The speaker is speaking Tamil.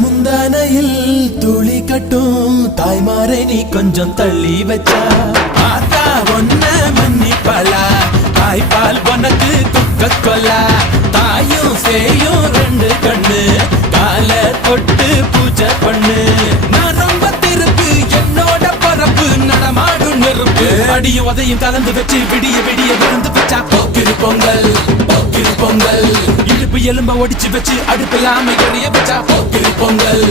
முந்தானையில் துளி கட்டும் தாய்மாரை நீ கொஞ்சம் தள்ளி வச்சா ஆத்தா ஒன்ன மன்னிப்பலா தாய்ப்பால் உனக்கு துக்க கொல்லா தாயும் சேயும் ரெண்டு கண்ணு கால தொட்டு பூஜை பண்ணு நான் ரொம்ப திருப்பு என்னோட பரப்பு நடமாடும் நெருப்பு அடியும் உதையும் கலந்து வச்சு விடிய விடிய விழுந்து வச்சா போக்கிரு பொங்கல் போக்கிரு பொங்கல் இடுப்பு எலும்ப ஒடிச்சு வச்சு அடுப்பில்லாம எறிய வச்சா போக்கிரு பொங்கல்